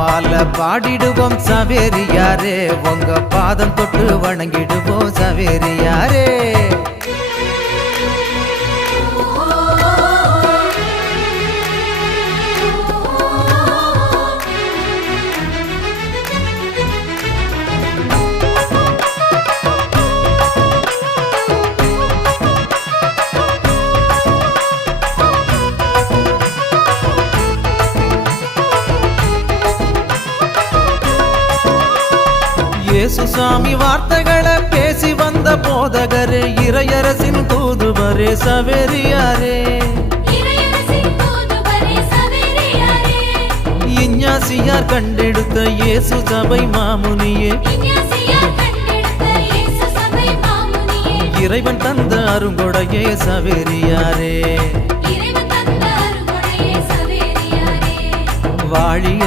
ஜபமால பாடிடுவோம் சவேரியாரே, உங்க பாதம் தொட்டு வணங்கிடுவோம் சவேரியாரே. இயேசு சாமி வார்த்தைகளை பேசி வந்த போதகரே, இறையரசின் தூதுவரே சவேரியாரே. இஞ்ஞாசியார் கண்டெடுத்த இயேசு சபை மாமுனியே, இறைவன் தந்த அருங்கொடையே சவேரியாரே. வாழிய